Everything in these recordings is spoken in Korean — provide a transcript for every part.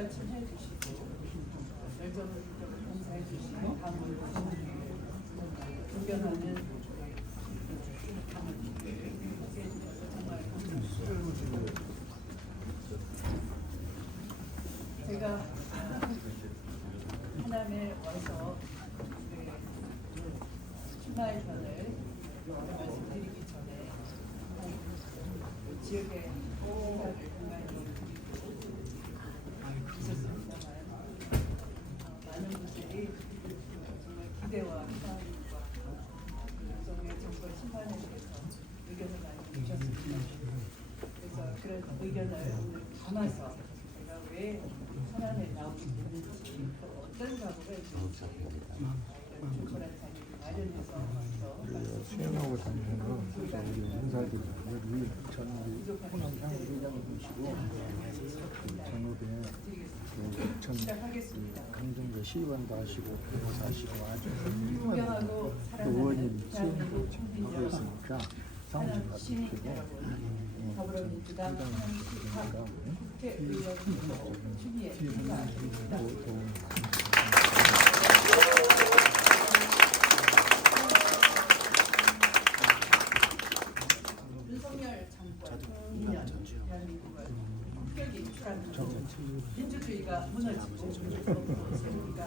뒷받침해 주시고 열정을 봉사해 주시고 다음으로 존경하는 정말 제가 하남에 와서 출마의편을 말씀드리기 전에 지역의 생각을 공간이 있었습니다만 많은 분들이 정말 기대와 희망과 정의 정권 심판에 대해서 의견을 많이 주셨습니다. 그래서 그런 의견을 오늘 담아서 제가 왜 천안에 나오게 됐는지 또 어떤 각오가 있는지 충분한 자리를 마련해서 수행하고 다니면서 우리 인사들 우리 전 호남 향후회장님이시고 전후배 전 강정도 시의원도 하시고 변호사 하시고 아주 훌륭한 의원님 수행도 하고 있으니까 상황 받으시고 더불어민주당 국회의원 추미애 행사입니다. 윤석열 정권 2년 대한민국을 급격히 인출하면서 민주주의가 무너지고 세우기가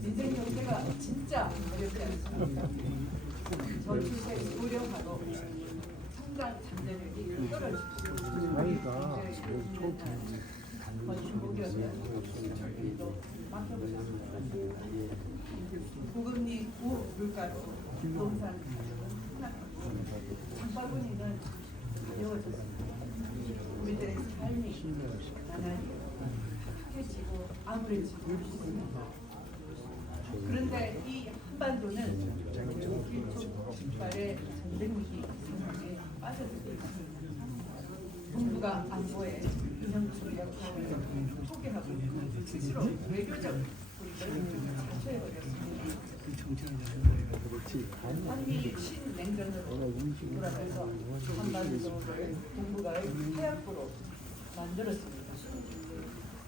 민생 경제가 진짜 어렵지 않습니까? 저출생 고령화로 성장 잠재력이 떨어지고 건축목욕은 막혀버렸습니다. 고금리 고물가로 부동산 장바구니는 가벼워졌습니다. 우리들의 삶이 나날이 탁해지고 암울해지고 있습니다. 그런데 이 한반도는 일촉즉발의 전쟁 위기 상황에 빠져들고 있습니다. 정부가 안보에 인형줄 역할을 포기하고 스스로 외교적 고립을 자초해버렸습니다. 한미 신냉전으로 돌아가서 한반도를 동북아의 태양구로 만들었습니다.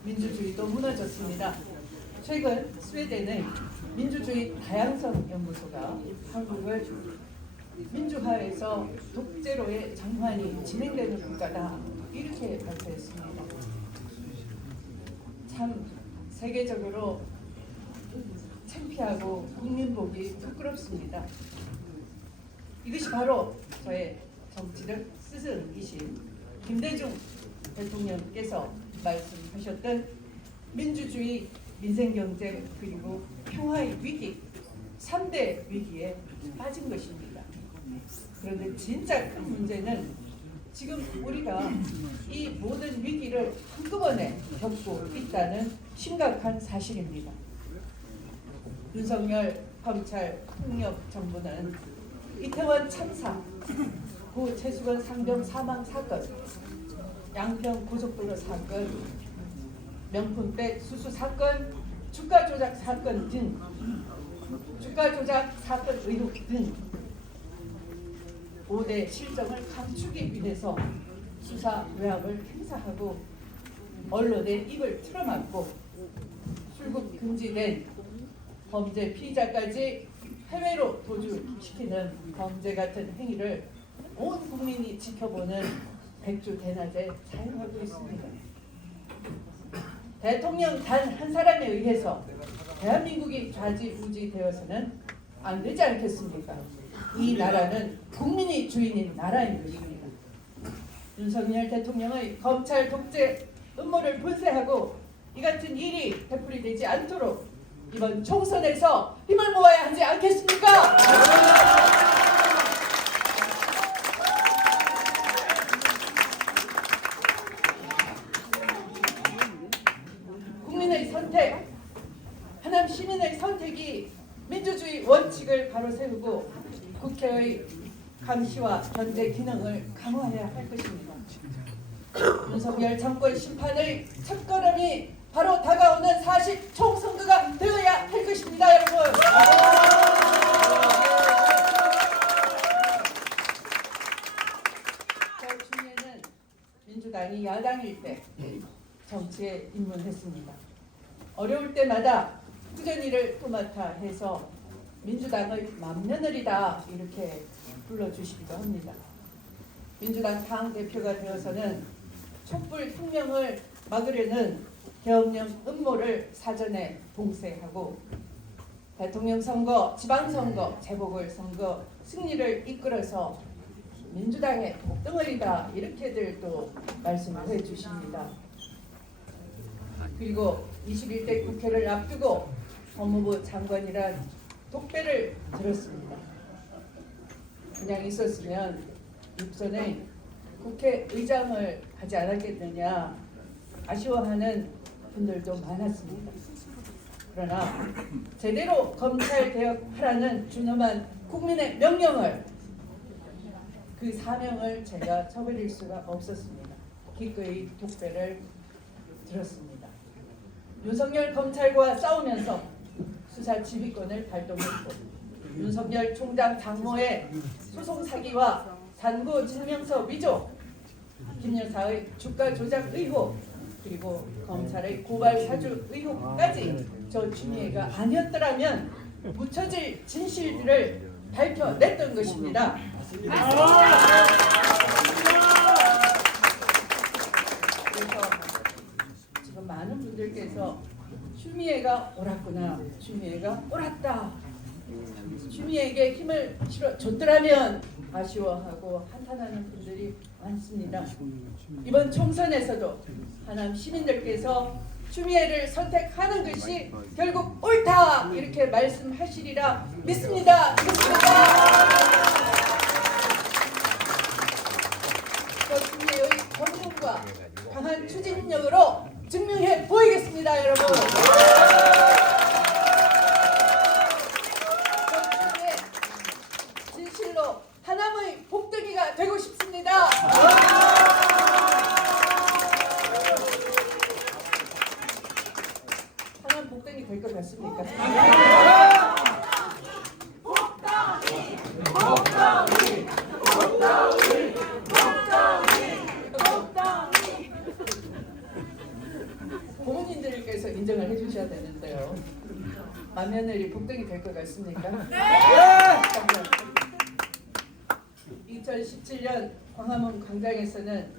민주주의도 무너졌습니다. 최근 스웨덴의 민주주의 다양성 연구소가 한국을 민주화에서 독재로의 전환이 진행되는 국가다 이렇게 발표했습니다. 참 세계적으로 창피하고 국민보기 부끄럽습니다. 이것이 바로 저의 정치적 스승이신 김대중 대통령께서 말씀하셨던 민주주의, 민생경제 그리고 평화의 위기 3대 위기에 빠진 것입니다. 그런데 진짜 큰 문제는 지금 우리가 이 모든 위기를 한꺼번에 겪고 있다는 심각한 사실입니다. 윤석열 검찰 폭력 정부는 이태원 참사, 고 최수건 상병 사망 사건, 양평 고속도로 사건, 명품백 수수 사건, 주가 조작 사건 등 주가 조작 사건 의혹 등 5대 실정을 감추기 위해서 수사 외압을 행사하고 언론에 입을 틀어막고 출국 금지된 범죄 피의자까지 해외로 도주시키는 범죄 같은 행위를 온 국민이 지켜보는 백주대낮에 사용하고 있습니다. 대통령 단 한 사람에 의해서 대한민국이 좌지우지 되어서는 안 되지 않겠습니까? 이 나라는 국민이 주인인 나라인 것입니다. 윤석열 대통령의 검찰 독재 음모를 분쇄하고 이 같은 일이 되풀이되지 않도록 이번 총선에서 힘을 모아야 하지 않겠습니까? 국민의 선택, 하남 시민의 선택이 민주주의 원칙을 바로 세우고 국회의 감시와 견제 기능을 강화해야 할 것입니다. 윤석열 정권 심판의 첫걸음이 바로 다가오는 40 총선거가 되어야 할 것입니다, 여러분. 저 중에는 민주당이 야당일 때 정치에 입문했습니다. 어려울 때마다 꾸준히를 토마타 해서 민주당의 맏며느리다 이렇게 불러주시기도 합니다. 민주당 당대표가 되어서는 촛불 혁명을 막으려는 계엄령 음모를 사전에 봉쇄하고 대통령 선거, 지방선거, 재보궐선거 승리를 이끌어서 민주당의 목덩어리다 이렇게들 또 말씀을 해주십니다. 그리고 21대 국회를 앞두고 법무부 장관이란 독배를 들었습니다. 그냥 있었으면 육선에 국회의장을 하지 않았겠느냐 아쉬워하는 분들도 많았습니다. 그러나 제대로 검찰개혁하라는 준엄한 국민의 명령을 그 사명을 제가 저버릴 수가 없었습니다. 기꺼이 독배를 들었습니다. 윤석열 검찰과 싸우면서 수사 지휘권을 발동했고 윤석열 총장 장모의 소송 사기와 잔고 증명서 위조, 김 여사의 주가 조작 의혹, 그리고 검찰의 고발 사주 의혹까지 저 추미애가 아니었더라면 묻혀질 진실들을 밝혀냈던 것입니다. 그래서 지금 많은 분들께서 추미애가 옳았구나, 추미애가 옳았다, 추미애에게 힘을 실어줬더라면 아쉬워하고 한탄하는 분들이 많습니다. 이번 총선에서도 하남 시민들께서 추미애를 선택하는 것이 결국 옳다 이렇게 말씀하시리라 믿습니다. 저 추미애의 검증과 강한 추진력으로 증명해 보이겠습니다, 여러분. 진실로 하남의 복덩이가 되고 싶습니다. 하남 복덩이 될 것 같습니까? 복덩이, 복덩이, 복덩이, 복덩이. 고모님들께서 인정을 해주셔야 되는데요. 맏며느리 복덩이 될 것 같습니까? 네. 2017년 광화문 광장에서는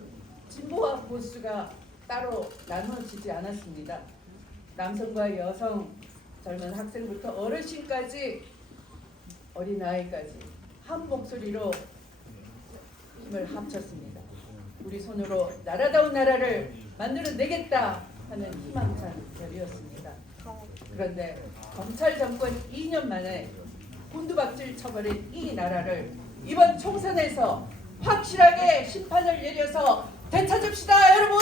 진보와 보수가 따로 나눠지지 않았습니다. 남성과 여성, 젊은 학생부터 어르신까지 어린아이까지 한 목소리로 힘을 합쳤습니다. 우리 손으로 나라다운 나라를 만들어내겠다 하는 희망찬 결이었습니다. 그런데 검찰 정권 2년 만에 곤두박질 쳐버린 이 나라를 이번 총선에서 확실하게 심판을 내려서 되찾읍시다, 여러분.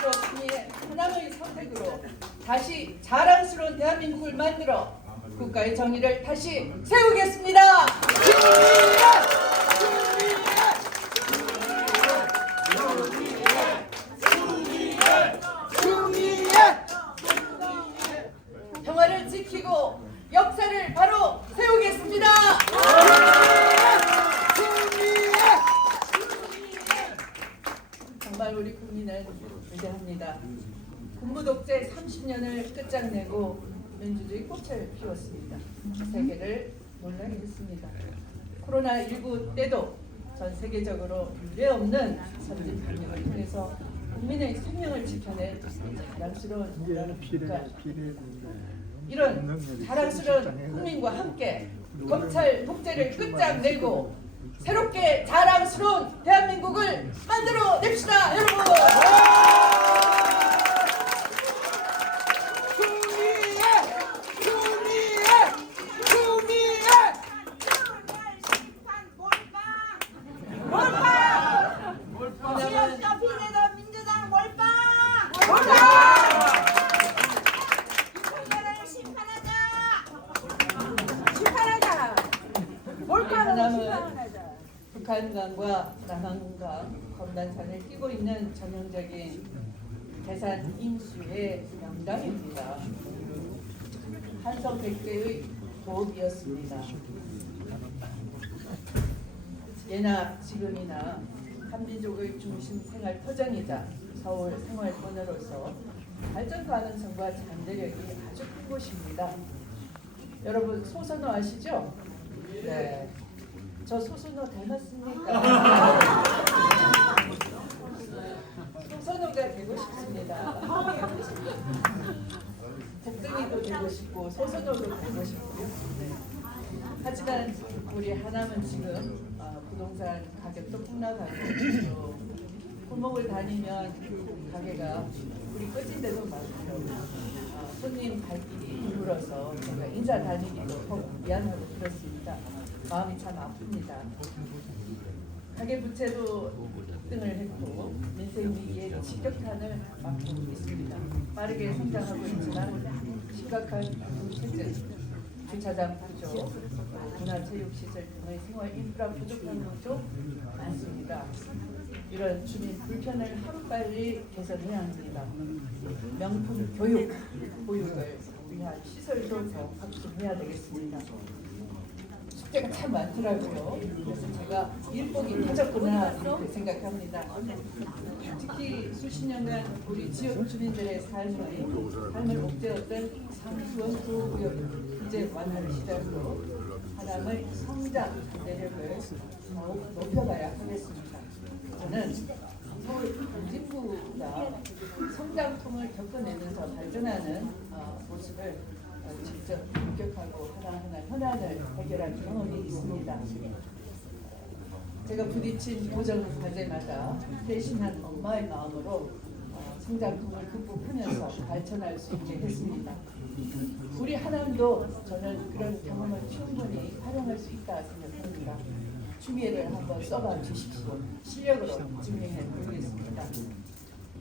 그렇습니다. 하나의 선택으로 다시 자랑스러운 대한민국을 만들어 국가의 정의를 다시 세우겠습니다. 평화를 지키고 역사를 바로 세우겠습니다. 정말 우리 국민은 위대합니다. 군부 독재 30년을 끝장내고 민주주의 꽃을 피웠습니다. 세계를 놀라게 했습니다. 코로나19 때도 전 세계적으로 유례없는 선진 방역을 통해서 국민의 생명을 지켜낸 자랑스러운 국가. 이런 자랑스러운 국민과 함께 검찰 독재를 끝장내고 새롭게 자랑스러운 대한민국을 만들어 냅시다, 여러분. 하남은 북한강과 남한강 건반산을 끼고 있는 전형적인 대산 인수의 명당입니다. 한성백제의 도읍이었습니다. 예나 지금이나 한민족의 중심 생활 터전이자 서울 생활권으로서 발전 가능성과 잠재력이 아주 큰 곳입니다. 여러분 소선호 아시죠? 네. 저 소선호 닮았습니까? 소선호가 되고 싶습니다. 복등이도 되고 싶고 소선호도 되고 싶고요. 네. 하지만 우리 하남은 지금 부동산 가격도 폭락하고 또 골목을 다니면 가게가 불이 꺼진 데도 많고요. 손님 발길이 드물어서 제가 인사 다니기도 더 미안하고 그렇습니다. 마음이 참 아픕니다. 가계 부채도 급등을 했고 민생 위기에 직격탄을 맞고 있습니다. 빠르게 성장하고 있지만 심각한 경제제, 주차장 부족, 문화체육시설 등의 생활 인프라 부족한 것도 많습니다. 이런 주민 불편을 하루빨리 개선해야 합니다. 명품 교육, 보육을 위한 시설도 더 확충해야 되겠습니다. 숙제가 참 많더라고요. 그래서 제가 일복이 터졌구나 이렇게 생각합니다. 특히 수십 년간 우리 지역 주민들의 삶을 목재였던 상수원 구호구역 이제 완화를 시작으로 하남의 성장 내력을 더욱 높여가야 하겠습니다. 저는 서울 강진구가 성장통을 겪어내면서 발전하는 모습을 직접 목격하고 하나하나 현안을 해결한 경험이 있습니다. 제가 부딪힌 도전 과제마다 대신한 엄마의 마음으로 성장통을 극복하면서 발전할 수 있게 했습니다. 우리 하남도 저는 그런 경험을 충분히 활용할 수 있다 생각합니다. 주의를 한번 써봐 주십시오. 실력으로 증명해 보겠습니다.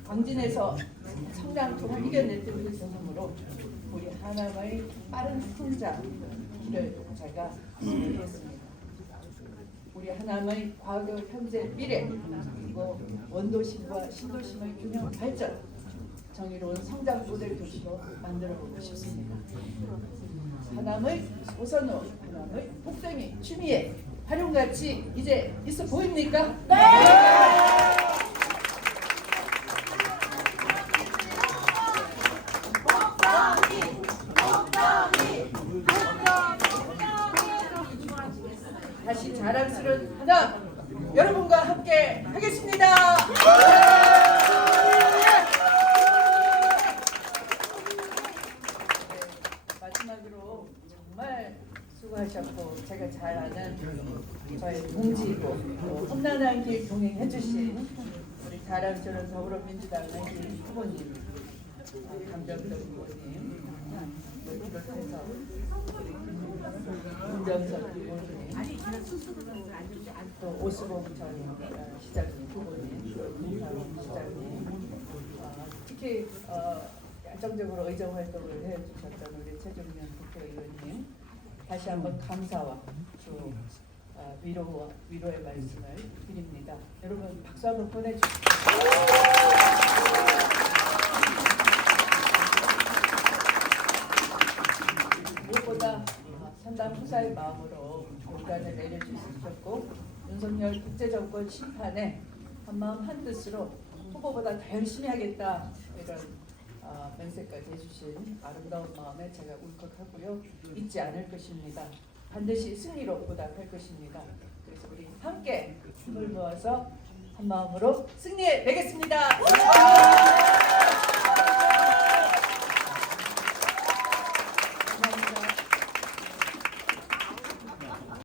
광진에서 성장통을 이겨냈던 그 경험으로 우리 하남의 빠른 성장을 제가 했습니다. 우리 하남의 과거, 현재, 미래 그리고 원도심과 신도심의 균형 발전, 정의로운 성장 모델 도시로 만들어보고 싶습니다. 하남의 소선호, 하남의 복덩이, 추미애 활용가치 이제 있어 보입니까? 네! 다시 자랑스러운 하남 여러분과 함께 하겠습니다. 마지막으로 정말 수고하셨고 제가 잘 아는 저의 동지이고 또 험난한 길 동행해 주신 우리 자랑스러운 더불어민주당의 후보님 강병덕 후보님 비롯해서 김정석 후보님 또 오수봉 전 시장님 후보님 김상훈 시장님 특히 열정적으로 의정활동을 해주셨던 우리 최종면 국회의원님 다시 한번 감사와 또 위로의 말씀을 드립니다. 여러분 박수 한번 보내주십시오. 무엇보다 선당 후사의 마음으로 결단을 내려주셨고 윤석열 국제정권 심판에 한마음 한뜻으로 후보보다 더 열심히 하겠다 이런 맹세까지 해주신 아름다운 마음에 제가 울컥하고요. 잊지 않을 것입니다. 반드시 승리로 보답할 것입니다. 그래서 우리 함께 힘을 모아서 한 마음으로 승리해 내겠습니다.